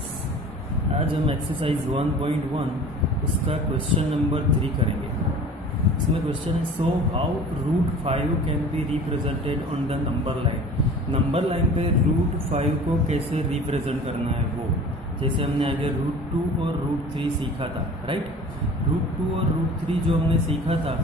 Students, आज हम exercise 1.1 उसका क्वेश्चन नंबर 3 करेंगे। इसमें क्वेश्चन है so how root 5 can be represented on the number line. Number line पे रूट 5 को कैसे रिप्रेजेंट करना है वो, जैसे हमने आगे रूट 2 और रूट 3 सीखा था, राइट। रूट 2 और रूट 3 जो हमने सीखा था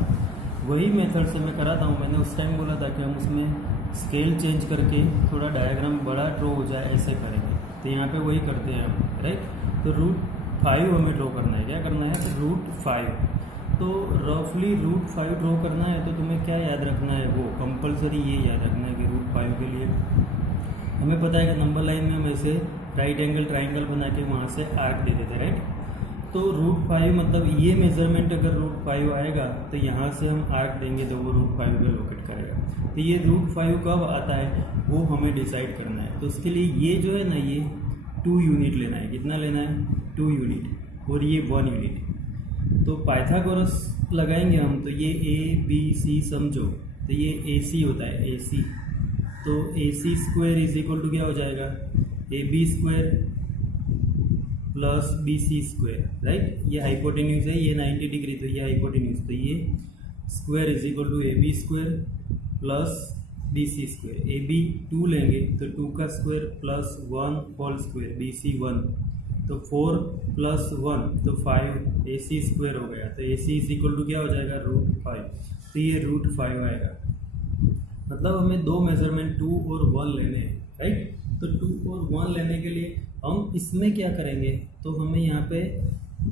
वही मेथड से मैं कराता हूँ। मैंने उस टाइम बोला था कि हम उसमें स्केल चेंज करके थोड़ा डायग्राम बड़ा ड्रॉ हो जाए ऐसे करेंगे, तो यहाँ पे वही करते हैं हम, राइट। तो रूट 5 हमें ड्रॉ करना है। क्या करना है? तो रूट 5। तो रफली रूट 5 ड्रॉ करना है तो तुम्हें क्या याद रखना है, वो कंपलसरी ये याद रखना है कि रूट 5 के लिए हमें पता है कि नंबर लाइन में हम ऐसे राइट एंगल ट्राइंगल बना के वहाँ से आर्क दे देते, राइट। तो रूट 5 मतलब ये मेजरमेंट अगर रूट 5 आएगा तो यहाँ से हम आर्क देंगे तो वो रूट 5 पे लोकेट करेगा। तो ये रूट 5 कब आता है वो हमें डिसाइड करना है। तो उसके लिए ये जो है ना, ये 2 यूनिट लेना है। कितना लेना है? 2 यूनिट, और ये 1 यूनिट। तो पाइथागोरस लगाएंगे हम, तो ये ए बी सी समझो, तो ये ए सी होता है, ए सी। तो A C square is equal to क्या हो जाएगा? A B square plus B C square, right. ये हाइपोटेन्यूज है, ये 90 डिग्री, तो ये हाइपोटेन्यूज, तो ये square is equal to A B square plus B C square. A B 2 लेंगे तो 2 का square plus 1 whole square, B C 1, तो 4 प्लस 1 तो 5, ए सी स्क्वायर हो गया। तो A C is equal to क्या हो जाएगा? रूट 5। तो ये रूट 5 आएगा। मतलब हमें दो मेजरमेंट 2 और 1 लेने हैं, राइट। तो 2 और 1 लेने के लिए हम इसमें क्या करेंगे, तो हमें यहाँ पे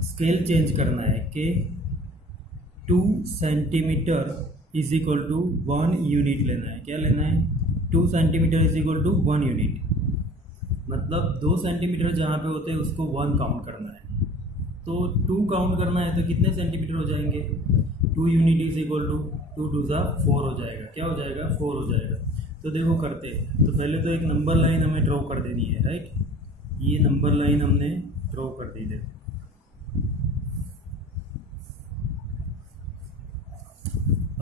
स्केल चेंज करना है कि 2 centimetre is equal to 1 unit लेना है। क्या लेना है? 2 centimetre is equal to 1 unit. मतलब 2 सेंटीमीटर जहाँ पे होते हैं उसको 1 काउंट करना है। तो 2 काउंट करना है तो कितने सेंटीमीटर हो जाएंगे? 2 यूनिट इज इक्वल टू 2 2 जा 4 हो जाएगा। क्या हो जाएगा? 4 हो जाएगा। तो देखो करते हैं। तो पहले तो एक नंबर लाइन हमें ड्रॉ कर देनी है, राइट। ये नंबर लाइन हमने ड्रॉ कर दी है।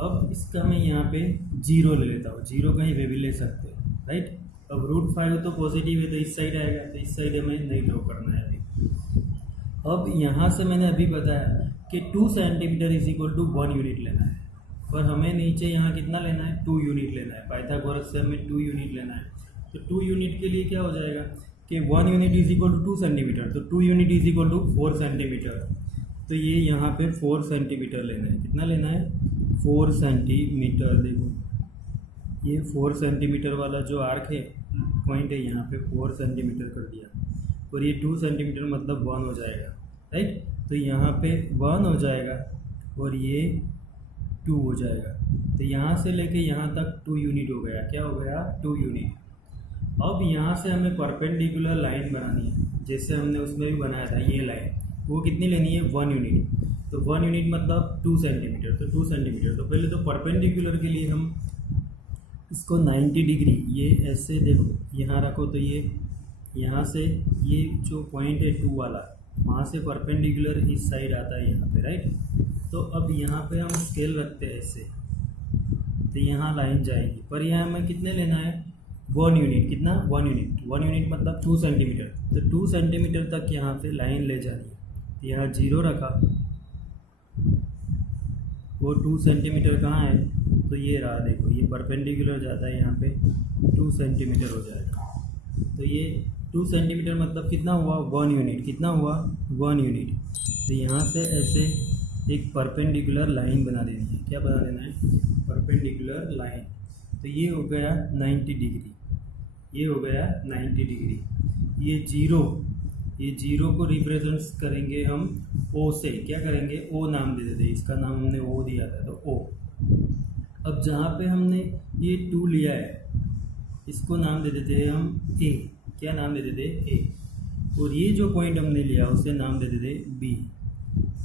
अब इसका मैं यहाँ पे 0 ले लेता हूँ। 0 कहीं पे भी ले सकते हो, राइट। अब रूट 5 तो पॉजिटिव है तो इस साइड आएगा, तो इस साइड हमें नहीं ड्रॉ करना है अभी। अब यहाँ से मैंने अभी बताया कि 2 centimetre is equal to 1 unit लेना है, और हमें नीचे यहाँ कितना लेना है? 2 यूनिट लेना है। पाइथागोरस से हमें 2 यूनिट लेना है। तो 2 यूनिट के लिए क्या हो जाएगा कि 1 unit is equal to 2 centimetre, तो 2 unit is equal to 4 centimetre. तो ये यहाँ पे 4 सेंटीमीटर लेना है। कितना लेना है? 4 सेंटीमीटर। देखो ये 4 सेंटीमीटर वाला जो आर्क है, पॉइंट है, यहाँ पे 4 सेंटीमीटर कर दिया, और ये 2 सेंटीमीटर मतलब 1 हो जाएगा, राइट। तो यहाँ पे 1 हो जाएगा और ये 2 हो जाएगा। तो यहाँ से लेके यहाँ तक 2 यूनिट हो गया। क्या हो गया? 2 यूनिट। अब यहाँ से हमें परपेंडिकुलर लाइन बनानी है, जैसे हमने उसमें भी बनाया था ये लाइन। वो कितनी लेनी है? 1 यूनिट। तो 1 यूनिट मतलब 2 सेंटीमीटर, तो 2 सेंटीमीटर। तो पहले तो परपेंडिकुलर के लिए हम इसको 90 डिग्री, ये ऐसे देखो यहाँ रखो, तो ये यहाँ से ये जो पॉइंट है 2 वाला, वहाँ से परपेंडिकुलर इस साइड आता है यहाँ पे, राइट। तो अब यहाँ पे हम स्केल रखते हैं ऐसे, तो यहाँ लाइन जाएगी, पर यहाँ हमें कितने लेना है? 1 यूनिट। कितना? 1 यूनिट। 1 यूनिट मतलब 2 सेंटीमीटर। तो 2 सेंटीमीटर तक यहाँ पे लाइन ले जानी है। तो यहाँ 0 रखा, वो 2 सेंटीमीटर कहाँ है? तो ये रहा, देखो ये परपेंडिकुलर जाता है यहाँ पे, 2 सेंटीमीटर हो जाएगा। तो ये 2 सेंटीमीटर मतलब कितना हुआ? 1 यूनिट। कितना हुआ? 1 यूनिट। तो यहाँ से ऐसे एक परपेंडिकुलर लाइन बना देनी है। क्या बना देना है? Perpendicular line. तो ये हो गया 90 डिग्री, ये हो गया 90 डिग्री। ये 0 को रिप्रेजेंट करेंगे हम O से। क्या करेंगे? O नाम दे देते, इसका नाम हमने O दिया था, तो O। अब जहाँ पे हमने ये 2 लिया है इसको नाम दे देते हैं हम A। क्या नाम दे देते? A। और ये जो पॉइंट हमने लिया उसे नाम दे देते B।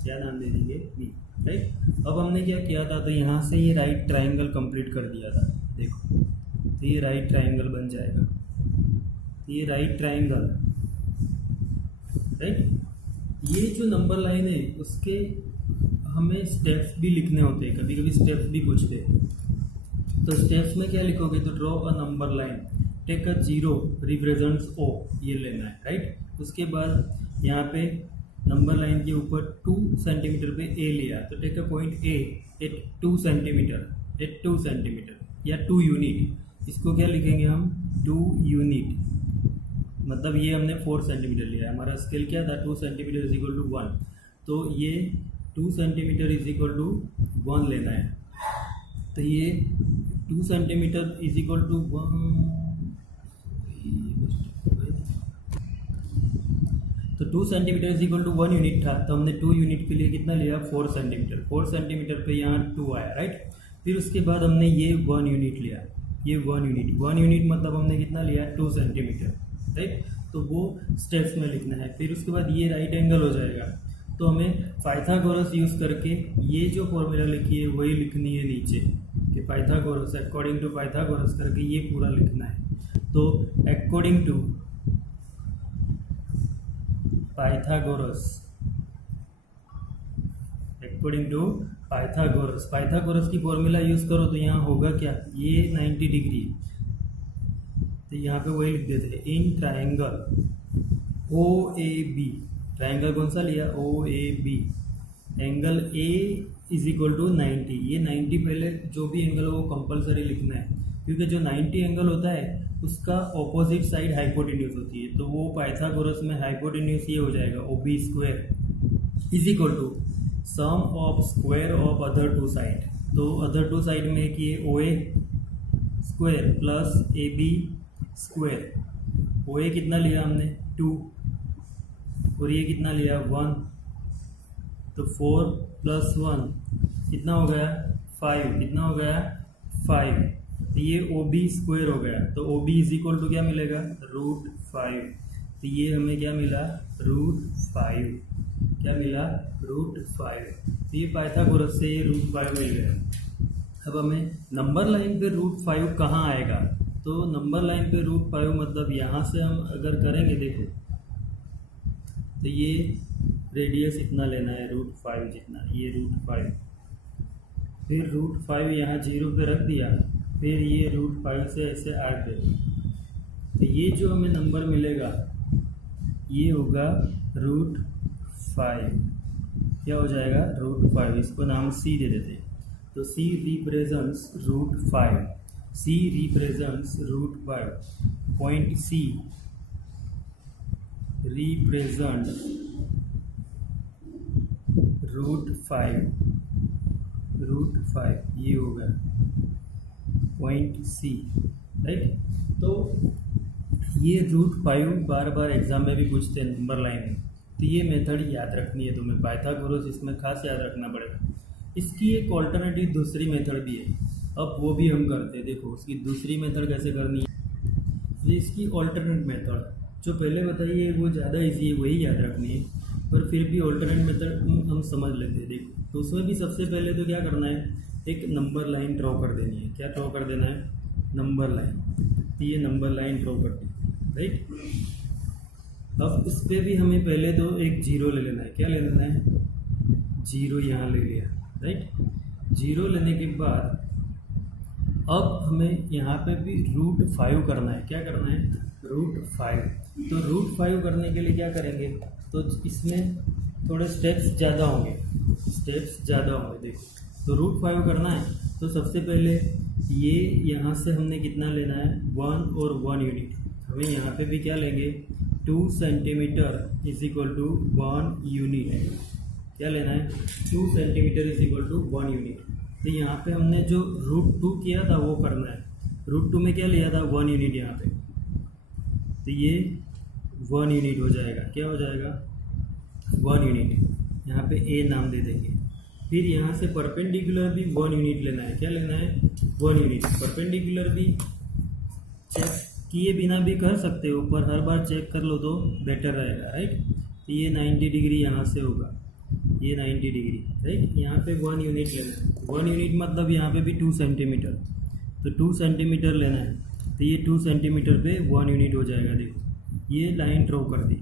क्या नाम दे देंगे? B, right. अब हमने क्या किया था, तो यहाँ से ये राइट ट्राइंगल कंप्लीट कर दिया था। देखो तो ये राइट ट्राइंगल बन जाएगा। ये राइट ट्राइंगल, राइट। ये जो नंबर लाइन है उसके हमें स्टेप्स भी लिखने होते हैं, कभी कभी स्टेप्स भी पूछते हैं। तो स्टेप्स में क्या लिखोगे? तो draw a number line take a 0 represents O, ये लेना है, राइट। उसके बाद यहाँ पे नंबर लाइन के ऊपर 2 सेंटीमीटर पे ए लिया, तो take a point A at 2 centimetre या 2 यूनिट। इसको क्या लिखेंगे हम, 2 यूनिट, मतलब ये हमने 4 सेंटीमीटर लिया है। हमारा स्केल क्या था, 2 सेंटीमीटर इज इक्वल टू 1, तो ये 2 सेंटीमीटर इज इक्वल टू 1 लेना है। तो ये 2 सेंटीमीटर इज इक्वल टू 1, तो 2 centimetre is equal to 1 unit था, तो हमने 2 यूनिट के लिए कितना लिया, 4 सेंटीमीटर। 4 सेंटीमीटर पे यहाँ 2 आया, राइट। फिर उसके बाद हमने ये 1 यूनिट लिया, ये 1 यूनिट मतलब हमने कितना लिया, 2 सेंटीमीटर, राइट। तो वो स्टेप्स में लिखना है। फिर उसके बाद ये राइट एंगल हो जाएगा, तो हमें पाइथागोरस यूज़ करके ये जो फॉर्मूला लिखी है वही लिखनी है नीचे, कि पाइथागोरस, अकॉर्डिंग टू पाइथागोरस करके ये पूरा लिखना है। तो अकॉर्डिंग टू पाइथागोरस की फॉर्मूला यूज़ करो तो यहाँ होगा क्या, ये 90 डिग्री, तो यहाँ पे वही लिख देते हैं, in triangle O A B, triangle कौन सा लिया, O A B, angle A is equal to 90। ये 90 पहले जो भी एंगल हो वो कंपलसरी लिखना है, क्योंकि जो 90 एंगल होता है उसका ऑपोजिट साइड हाइपोटेन्यूज होती है, तो वो पाइथागोरस में हाइपोटेन्यूज ये हो जाएगा, O B square is equal to sum of square of other 2 side. तो अदर 2 साइड में कि O A square plus A B square. O A कितना लिया हमने, 2, और ये कितना लिया, 1, तो 4 प्लस 1 कितना हो गया, 5, कितना हो गया, 5। तो ये ओ बी स्क्वायर हो गया, तो O B is equal to क्या मिलेगा, √5। तो ये हमें क्या मिला, √5, क्या मिला, √5। तो ये पाइथागोरस से ये √5 मिल गया। अब हमें नंबर लाइन पे √5 कहाँ आएगा, तो नंबर लाइन पे √5 मतलब यहाँ से हम अगर करेंगे, देखो तो ये रेडियस इतना लेना है, √5 जितना, ये √5, फिर √5 यहाँ 0 पे रख दिया, फिर ये √5 से ऐसे ऐड दे, तो ये जो हमें नंबर मिलेगा ये होगा √5, क्या हो जाएगा, √5। इसको नाम C दे देते हैं, तो C represents √5, C represents √5, point C represents √5, ये होगा पॉइंट C, राइट। तो ये √5 बार बार एग्जाम में भी पूछते हैं नंबर लाइन में, तो ये मेथड याद रखनी है तुम्हें, पाइथागोरस इसमें खास याद रखना पड़ेगा। इसकी एक ऑल्टरनेटिव दूसरी मेथड भी है, अब वो भी हम करते हैं। देखो उसकी दूसरी मेथड कैसे करनी है, ये इसकी ऑल्टरनेट मेथड जो पहले बताई है वो ज़्यादा इजी है, वही याद रखनी है, पर फिर भी ऑल्टरनेट मेथड हम समझ लेते हैं। देखो तो उसमें भी सबसे पहले तो क्या करना है, एक नंबर लाइन ड्रॉ कर देनी है। क्या ड्रॉ कर देना है, नंबर लाइन। तो ये नंबर लाइन ड्रॉ कर दी, राइट। अब इस पर भी हमें पहले तो एक 0 ले लेना है। क्या ले लेना है, 0 यहाँ ले लिया, राइट। 0 लेने के बाद अब हमें यहाँ पे भी √5 करना है। क्या करना है, √5। तो √5 करने के लिए क्या करेंगे, तो इसमें थोड़े स्टेप्स ज़्यादा होंगे, देखो। तो √5 करना है तो सबसे पहले ये यहाँ से हमने कितना लेना है, 1 और 1 यूनिट। हमें यहाँ पे भी क्या लेंगे, 2 centimetre is equal to 1 unit. क्या लेना है, 2 centimetre is equal to 1 unit. तो यहाँ पे हमने जो √2 किया था वो करना है। √2 में क्या लिया था, 1 यूनिट यहाँ पे, तो ये 1 यूनिट हो जाएगा। क्या हो जाएगा, 1 यूनिट। यहाँ पे ए नाम दे देंगे। फिर यहाँ से परपेंडिकुलर भी 1 यूनिट लेना है। क्या लेना है, 1 यूनिट। परपेंडिकुलर भी चेक किए बिना भी कर सकते हो, पर हर बार चेक कर लो तो बेटर रहेगा, राइट। तो ये 90 डिग्री यहाँ से होगा, ये 90 डिग्री, राइट। यहाँ पे 1 यूनिट लेना है। 1 यूनिट मतलब यहाँ पे भी 2 सेंटीमीटर, तो 2 सेंटीमीटर लेना है। तो ये 2 सेंटीमीटर पे 1 यूनिट हो जाएगा। देखो ये लाइन ड्रॉ कर दी,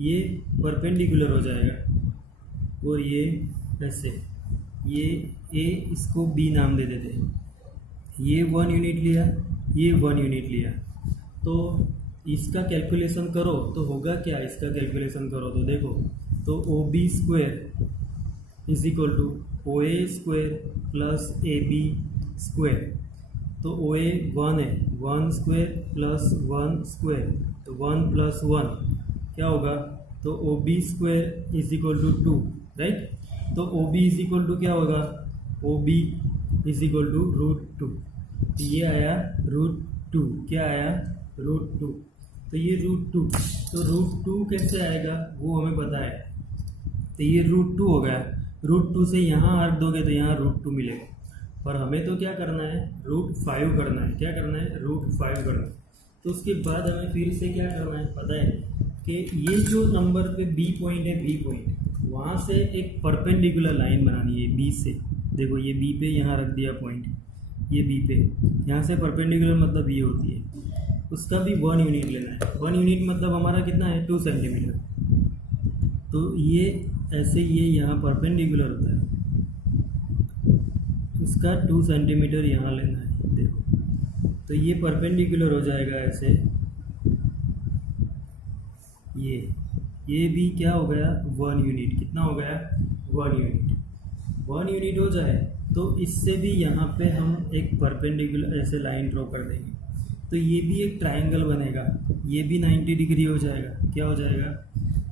ये परपेंडिकुलर हो जाएगा और ये ऐसे, ये ए, इसको बी नाम दे देते हैं। ये 1 यूनिट लिया, ये 1 यूनिट लिया, तो इसका कैलकुलेशन करो तो होगा क्या, इसका कैलकुलेशन करो तो देखो, तो O B square is equal to O A square plus A B square. तो ओ ए 1 है, 1 स्क्वायर प्लस 1 स्क्वायर, तो 1 प्लस 1 क्या होगा, तो O B square is equal to 2, right. तो O B is equal to क्या होगा, O B is equal to √2। ये आया √2, क्या आया √2। तो ये √2, तो √2 कैसे आएगा वो हमें पता है, तो ये √2 हो गया। √2 से यहाँ अर्थ दोगे तो यहाँ √2 मिलेगा, और हमें तो क्या करना है, √5 करना है। क्या करना है, √5 करना है। तो उसके बाद हमें फिर से क्या करना है, पता है कि ये जो नंबर पे बी पॉइंट है, बी पॉइंट, वहाँ से एक परपेंडिकुलर लाइन बनानी है बी से। देखो ये बी पे यहाँ रख दिया पॉइंट, ये बी पे, यहाँ से परपेंडिकुलर मतलब ये होती है, उसका भी 1 यूनिट लेना है। 1 यूनिट मतलब हमारा कितना है, 2 सेंटीमीटर। तो ये ऐसे ये यहाँ परपेंडिकुलर होता है, इसका 2 सेंटीमीटर यहाँ लेना है। देखो तो ये परपेंडिकुलर हो जाएगा ऐसे, ये भी क्या हो गया, 1 यूनिट। कितना हो गया, 1 यूनिट। 1 यूनिट हो जाए तो इससे भी यहाँ पे हम एक परपेंडिकुलर ऐसे लाइन ड्रॉ कर देंगे, तो ये भी एक ट्रायंगल बनेगा। ये भी 90 डिग्री हो जाएगा। क्या हो जाएगा,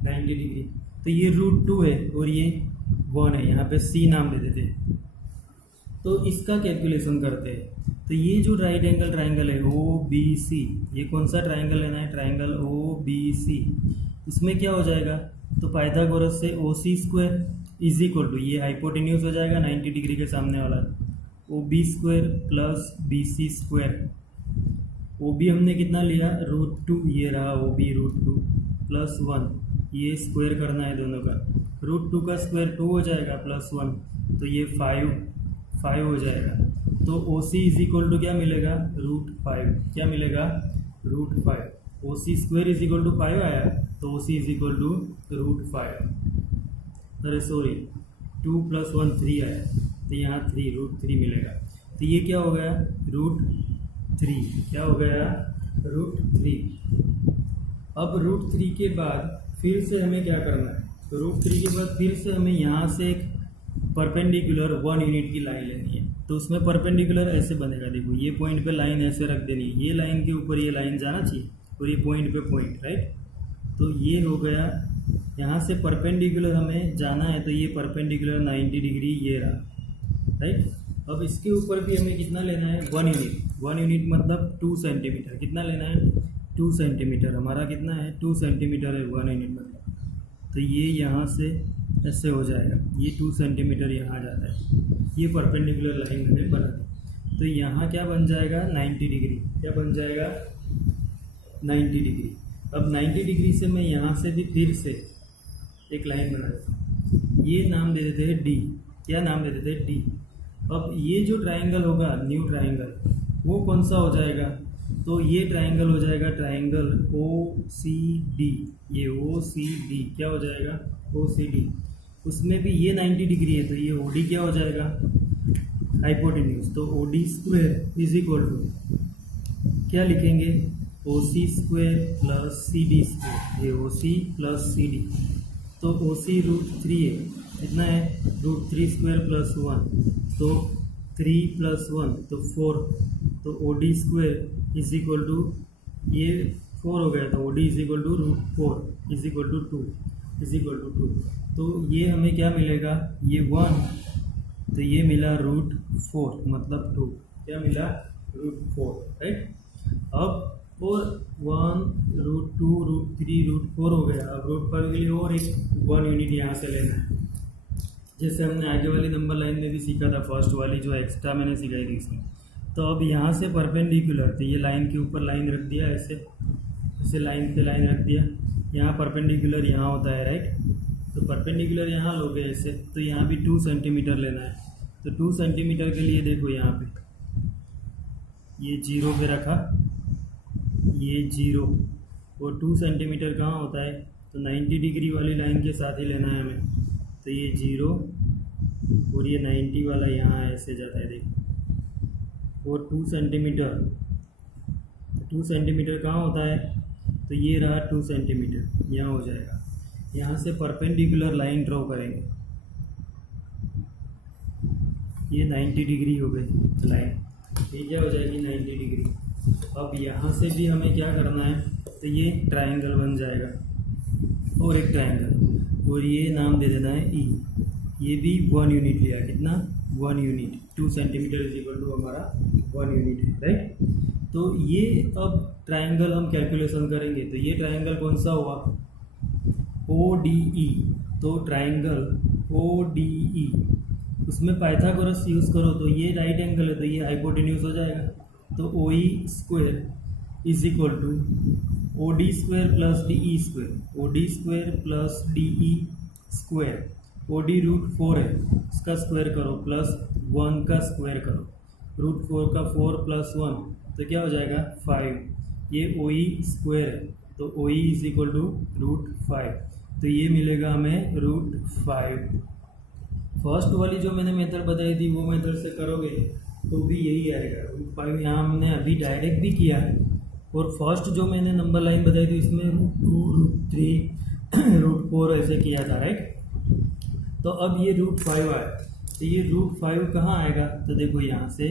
90 डिग्री। तो ये √2 है और ये 1 है, यहाँ पे C नाम दे देते हैं। तो इसका कैलकुलेशन करते हैं। तो ये जो राइट एंगल ट्रायंगल है OBC, ये कौन सा ट्रायंगल लेना है, ट्रायंगल OBC। इसमें क्या हो जाएगा, तो पाइथागोरस से OC square is equal to, ये हाइपोटेन्यूज हो जाएगा 90 डिग्री के सामने वाला, OB square plus BC square. OB हमने कितना लिया, √2, ये रहा OB √2 प्लस 1, ये स्क्वायर करना है दोनों का। √2 का स्क्वायर 2 हो जाएगा प्लस 1, तो ये 5 हो जाएगा। तो OC इज इक्वल टू क्या मिलेगा, √5। क्या मिलेगा, √5। OC square is equal to 5 आया, तो OC इज इक्वल टू √5। अरे सॉरी, 2 प्लस 1 3 आया, तो यहाँ 3 मिलेगा। तो ये क्या हो गया, √3। क्या हो गया, √3। अब √3 के बाद फिर से हमें क्या करना है, तो √3 के बाद फिर से हमें यहाँ से एक परपेंडिकुलर 1 यूनिट की लाइन लेनी है। तो उसमें परपेंडिकुलर ऐसे बनेगा, देखो ये पॉइंट पे लाइन ऐसे रख देनी है, ये लाइन के ऊपर ये लाइन जाना चाहिए, और ये पॉइंट पे पॉइंट, राइट। तो ये हो गया, यहाँ से परपेंडिकुलर हमें जाना है, तो ये परपेंडिकुलर 90 डिग्री ये रहा, राइट। अब इसके ऊपर भी हमें कितना लेना है, 1 यूनिट। 1 यूनिट मतलब 2 सेंटीमीटर। कितना लेना है, 2 सेंटीमीटर। हमारा कितना है, 2 सेंटीमीटर है 1 यूनिट मतलब। तो ये यहाँ से ऐसे हो जाएगा, ये 2 सेंटीमीटर यहाँ जाता है, ये परपेंडिकुलर लाइन हमें बना दी। तो यहाँ क्या बन जाएगा, 90 डिग्री। क्या बन जाएगा, 90 डिग्री। अब 90 डिग्री से मैं यहाँ से भी फिर से एक लाइन बना देता हूँ, ये नाम दे देते हैं D। क्या नाम दे देते हैं, D। अब ये जो ट्रायंगल होगा, न्यू ट्रायंगल, वो कौन सा हो जाएगा, तो ये ट्रायंगल हो जाएगा ट्रायंगल OCD। ये OCD क्या हो जाएगा, OCD। उसमें भी ये 90 डिग्री है, तो ये OD क्या हो जाएगा, हाइपोटेन्यूज। तो OD square is equal to क्या लिखेंगे, OC square plus CD square. ये OC प्लस CD, तो OC √3 है, कितना है, √3 स्क्वायर प्लस 1, तो 3 प्लस 1 तो 4। तो OD square is equal to, ये 4 हो गया, तो OD is equal to √4 is equal to 2 is equal to 2। तो ये हमें क्या मिलेगा, ये 1, तो ये मिला √4 मतलब 2। क्या मिला, √4, राइट। अब और 1 √2 √3 √4 हो गया। अब √5 के लिए और एक 1 यूनिट यहाँ से लेना है, जैसे हमने आगे वाली नंबर लाइन में भी सीखा था, फर्स्ट वाली जो एक्स्ट्रा मैंने सिखाई थी इसमें। तो अब यहाँ से परपेंडिकुलर, तो ये लाइन के ऊपर लाइन रख दिया, ऐसे लाइन पे लाइन रख दिया। यहाँ परपेंडिकुलर यहाँ होता है, राइट। तो परपेंडिकुलर यहाँ लोगे ऐसे, तो यहाँ भी 2 सेंटीमीटर लेना है। तो 2 सेंटीमीटर के लिए देखो यहाँ पे ये 0 पे रखा, ये 0, और 2 सेंटीमीटर कहाँ होता है, तो 90 डिग्री वाली लाइन के साथ ही लेना है हमें। तो ये 0 और ये 90 वाला यहाँ ऐसे जाता है, देखो। और 2 सेंटीमीटर, 2 सेंटीमीटर कहाँ होता है, तो ये रहा 2 सेंटीमीटर, यहाँ हो जाएगा। यहाँ से परपेंडिकुलर लाइन ड्रॉ करेंगे, ये 90 डिग्री हो गई लाइन, ये क्या हो जाएगी 90 डिग्री। अब यहाँ से भी हमें क्या करना है, तो ये ट्रायंगल बन जाएगा और एक ट्रायंगल, और ये नाम दे देना है ई। ये भी 1 यूनिट लिया, कितना 1 unit, 2 centimetre is equal to हमारा 1 यूनिट है, राइट। तो ये अब ट्रायंगल हम कैलकुलेशन करेंगे, तो ये ट्रायंगल कौन सा हुआ, ODE। तो ट्रायंगल ODE, उसमें पाइथागोरस यूज़ करो तो ये राइट एंगल है, तो ये हाइपोटेन्यूज हो जाएगा। तो OE square is equal to OD square plus DE square, OD square plus DE square. OD √4 है, इसका स्क्वायर करो प्लस 1 का स्क्वायर करो, √4 का 4 प्लस 1 तो क्या हो जाएगा 5। ये OE स्क्वायर है, तो OE इज इक्वल टू √5, तो ये मिलेगा हमें √5। फर्स्ट वाली जो मैंने मेथड बताई थी वो मेथड से करोगे तो भी यही आएगा √5। यहाँ हमने अभी डायरेक्ट भी किया है, और फर्स्ट जो मैंने नंबर लाइन बताई थी इसमें √2 √3 √4 ऐसे किया था, राइट। तो अब ये √5 आया, तो ये √5 कहाँ आएगा, तो देखो यहाँ से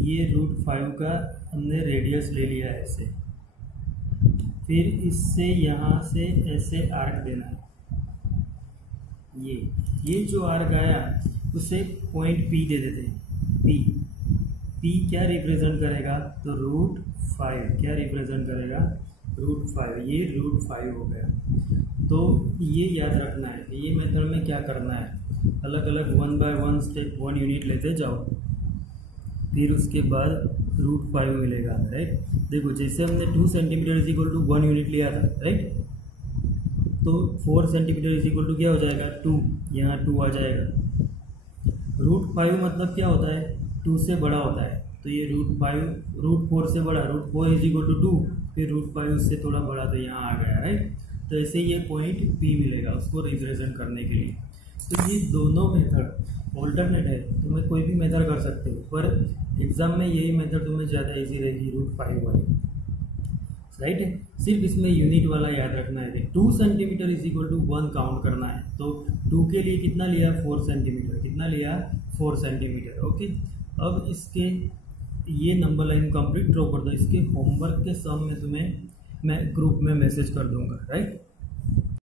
ये √5 का हमने रेडियस ले लिया है ऐसे, फिर इससे यहाँ से ऐसे आर्क देना है। ये जो आर्क आया उसे पॉइंट P दे देते हैं, P क्या रिप्रेजेंट करेगा, तो √5 क्या रिप्रेजेंट करेगा, √5, ये √5 हो गया। तो ये याद रखना है, ये मेथड में क्या करना है, अलग अलग 1 बाय 1 स्टेप 1 यूनिट लेते जाओ, फिर उसके बाद √5 मिलेगा, राइट। देखो जैसे हमने 2 centimetre is equal to 1 unit लिया था, राइट, तो 4 सेंटीमीटर इज इक्वल टू क्या हो जाएगा 2, यहाँ 2 आ जाएगा। √5 मतलब क्या होता है, 2 से बड़ा होता है, तो ये √4 से बड़ा, √4 इज इक्वल टू 2, फिर √5 उससे थोड़ा बड़ा, तो यहाँ आ गया, राइट। तो ऐसे ये पॉइंट P मिलेगा उसको रिप्रेजेंट करने के लिए। तो ये दोनों मेथड ऑल्टरनेट है, तुम्हें कोई भी मेथड कर सकते हो, पर एग्जाम में यही मेथड तुम्हें ज़्यादा इजी रहेगी √5 वाली, राइट है। सिर्फ इसमें यूनिट वाला याद रखना है कि 2 centimetre is equal to 1 count करना है, तो 2 के लिए कितना लिया 4 सेंटीमीटर, कितना लिया 4 सेंटीमीटर, ओके। अब इसके ये नंबर लाइन कंप्लीट ड्रॉ कर दो, इसके होमवर्क के सम में तुम्हें मैं ग्रुप में मैसेज कर दूंगा, राइट।